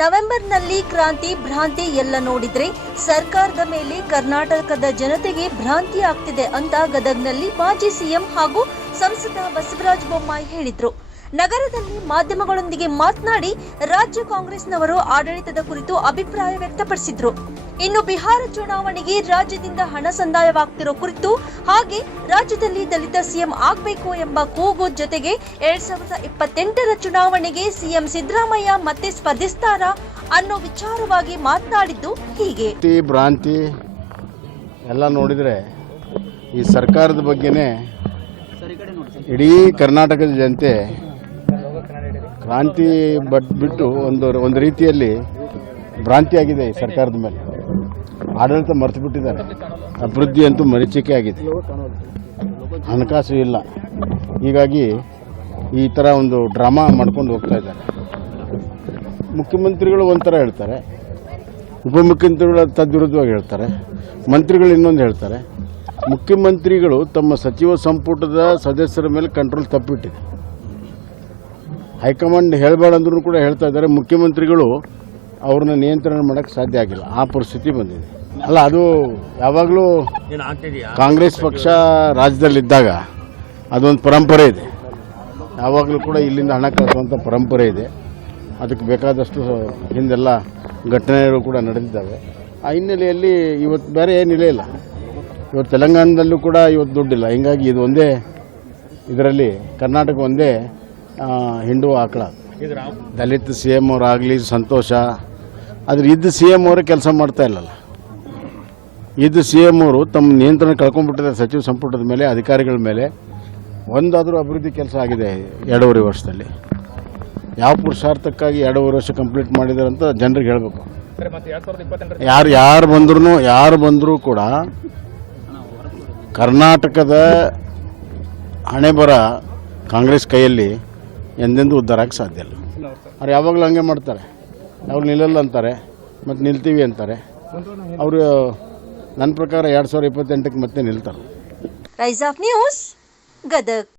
ನವೆಂಬರ್ನಲ್ಲಿ ಕ್ರಾಂತಿ ಭ್ರಾಂತಿ ಎಲ್ಲ ನೋಡಿದ್ರೆ ಸರ್ಕಾರದ ಮೇಲೆ ಕರ್ನಾಟಕದ ಜನತೆಗೆ ಭ್ರಾಂತಿ ಆಗ್ತಿದೆ ಅಂತ ಗದಗ್ನಲ್ಲಿ ಮಾಜಿ ಸಿಎಂ ಹಾಗೂ ಸಂಸದ ಬಸವರಾಜ ಬೊಮ್ಮಾಯಿ ಹೇಳಿದ್ರು. ನಗರದಲ್ಲಿ ಮಾಧ್ಯಮಗಳೊಂದಿಗೆ ಮಾತನಾಡಿ ರಾಜ್ಯ ಕಾಂಗ್ರೆಸ್ನವರು ಆಡಳಿತದ ಕುರಿತು ಅಭಿಪ್ರಾಯ ವ್ಯಕ್ತಪಡಿಸಿದ್ರು. ಇನ್ನು ಬಿಹಾರ ಚುನಾವಣೆಗೆ ರಾಜ್ಯದಿಂದ ಹಣ ಸಂದಾಯವಾಗ್ತಿರೋ ಕುರಿತು ಹಾಗೆ ರಾಜ್ಯದಲ್ಲಿ ದಲಿತ ಸಿಎಂ ಆಗಬೇಕು ಎಂಬ ಕೂಗು ಜೊತೆಗೆ 2028ರ ಚುನಾವಣೆಗೆ ಸಿಎಂ ಸಿದ್ದರಾಮಯ್ಯ ಮತ್ತೆ ಸ್ಪರ್ಧಿಸ್ತಾರಾ ಅನ್ನೋ ವಿಚಾರವಾಗಿ ಮಾತನಾಡಿದ್ದು ಹೀಗೆ. ಭ್ರಾಂತಿ ಎಲ್ಲ ನೋಡಿದ್ರೆ ಈ ಸರ್ಕಾರದ ಬಗ್ಗೆನೇ ಇಡೀ ಕರ್ನಾಟಕದ ಜನತೆ ಕ್ರಾಂತಿ ಬಿಟ್ಟು ಒಂದು ರೀತಿಯಲ್ಲಿ ಭ್ರಾಂತಿಯಾಗಿದೆ ಈ ಸರ್ಕಾರದ ಮೇಲೆ. ಆಡಳಿತ ಮರೆತು ಬಿಟ್ಟಿದ್ದಾರೆ. ಅಭಿವೃದ್ಧಿ ಅಂತೂ ಮರೀಚಿಕೆ ಆಗಿದೆ, ಹಣಕಾಸು ಇಲ್ಲ. ಹೀಗಾಗಿ ಈ ಥರ ಒಂದು ಡ್ರಾಮಾ ಮಾಡ್ಕೊಂಡು ಹೋಗ್ತಾ ಇದ್ದಾರೆ. ಮುಖ್ಯಮಂತ್ರಿಗಳು ಒಂಥರ ಹೇಳ್ತಾರೆ, ಉಪಮುಖ್ಯಮಂತ್ರಿಗಳು ತದ್ವಿರುದ್ಧವಾಗಿ ಹೇಳ್ತಾರೆ, ಮಂತ್ರಿಗಳು ಇನ್ನೊಂದು ಹೇಳ್ತಾರೆ. ಮುಖ್ಯಮಂತ್ರಿಗಳು ತಮ್ಮ ಸಚಿವ ಸಂಪುಟದ ಸದಸ್ಯರ ಮೇಲೆ ಕಂಟ್ರೋಲ್ ತಪ್ಪಿಟ್ಟಿದೆ. ಹೈಕಮಾಂಡ್ ಹೇಳಬೇಡ ಅಂದ್ರೂ ಕೂಡ ಹೇಳ್ತಾ ಇದ್ದಾರೆ. ಮುಖ್ಯಮಂತ್ರಿಗಳು ಅವ್ರನ್ನ ನಿಯಂತ್ರಣ ಮಾಡೋಕ್ಕೆ ಸಾಧ್ಯ ಆಗಿಲ್ಲ, ಆ ಪರಿಸ್ಥಿತಿ ಬಂದಿದೆ. ಅಲ್ಲ, ಅದು ಯಾವಾಗಲೂ ಕಾಂಗ್ರೆಸ್ ಪಕ್ಷ ರಾಜ್ಯದಲ್ಲಿದ್ದಾಗ ಅದೊಂದು ಪರಂಪರೆ ಇದೆ. ಯಾವಾಗಲೂ ಕೂಡ ಇಲ್ಲಿಂದ ಹಣ ಕಳಿಸುವಂಥ ಪರಂಪರೆ ಇದೆ. ಅದಕ್ಕೆ ಬೇಕಾದಷ್ಟು ಹಿಂದೆಲ್ಲ ಘಟನೆಗಳು ಕೂಡ ನಡೆದಿದ್ದಾವೆ. ಆ ಹಿನ್ನೆಲೆಯಲ್ಲಿ ಇವತ್ತು ಬೇರೆ ಏನಿಲ್ಲ ಇಲ್ಲ. ಇವತ್ತು ತೆಲಂಗಾಣದಲ್ಲೂ ಕೂಡ ಇವತ್ತು ದುಡ್ಡಿಲ್ಲ. ಹೀಗಾಗಿ ಇದು ಒಂದೇ ಇದರಲ್ಲಿ ಕರ್ನಾಟಕ ಒಂದೇ ಹಿಂಡುವ ಆಕಳ. ದಲಿತ ಸಿ ಎಂ ಅವರಾಗಲಿ ಸಂತೋಷ, ಆದರೆ ಇದ್ದ ಸಿ ಎಂ ಅವರೇ ಕೆಲಸ ಮಾಡ್ತಾ ಇಲ್ಲಲ್ಲ. ಇದ್ದ ಸಿ ಎಂ ಅವರು ತಮ್ಮ ನಿಯಂತ್ರಣ ಕಳ್ಕೊಂಡ್ಬಿಟ್ಟಿದ್ದಾರೆ ಸಚಿವ ಸಂಪುಟದ ಮೇಲೆ, ಅಧಿಕಾರಿಗಳ ಮೇಲೆ. ಒಂದಾದರೂ ಅಭಿವೃದ್ಧಿ ಕೆಲಸ ಆಗಿದೆ 2.5 ವರ್ಷದಲ್ಲಿ. ಯಾವ ಪುರುಷಾರ್ಥಕ್ಕಾಗಿ 2.5 ವರ್ಷ ಕಂಪ್ಲೀಟ್ ಮಾಡಿದ್ದಾರೆ ಅಂತ ಜನರಿಗೆ ಹೇಳಬೇಕು. ಯಾರು ಬಂದರೂ ಕೂಡ ಕರ್ನಾಟಕದ ಹಣೆ ಬರ ಕಾಂಗ್ರೆಸ್ ಕೈಯಲ್ಲಿ ಎಂದೆಂದೂ ಉದ್ಧಾರ ಆಗಕ್ಕೆ ಸಾಧ್ಯ ಇಲ್ಲ. ಅವ್ರು ಯಾವಾಗಲೂ ಹಂಗೆ ಮಾಡ್ತಾರೆ. ಅವ್ರು ನಿಲ್ಲಲ್ಲ ಅಂತಾರೆ, ಮತ್ತು ನಿಲ್ತೀವಿ ಅಂತಾರೆ. ಅವರು ನನ್ನ ಪ್ರಕಾರ 2028ಕ್ಕೆ ಮತ್ತೆ ನಿಲ್ತಾರೆ. Rise of news, Gadag.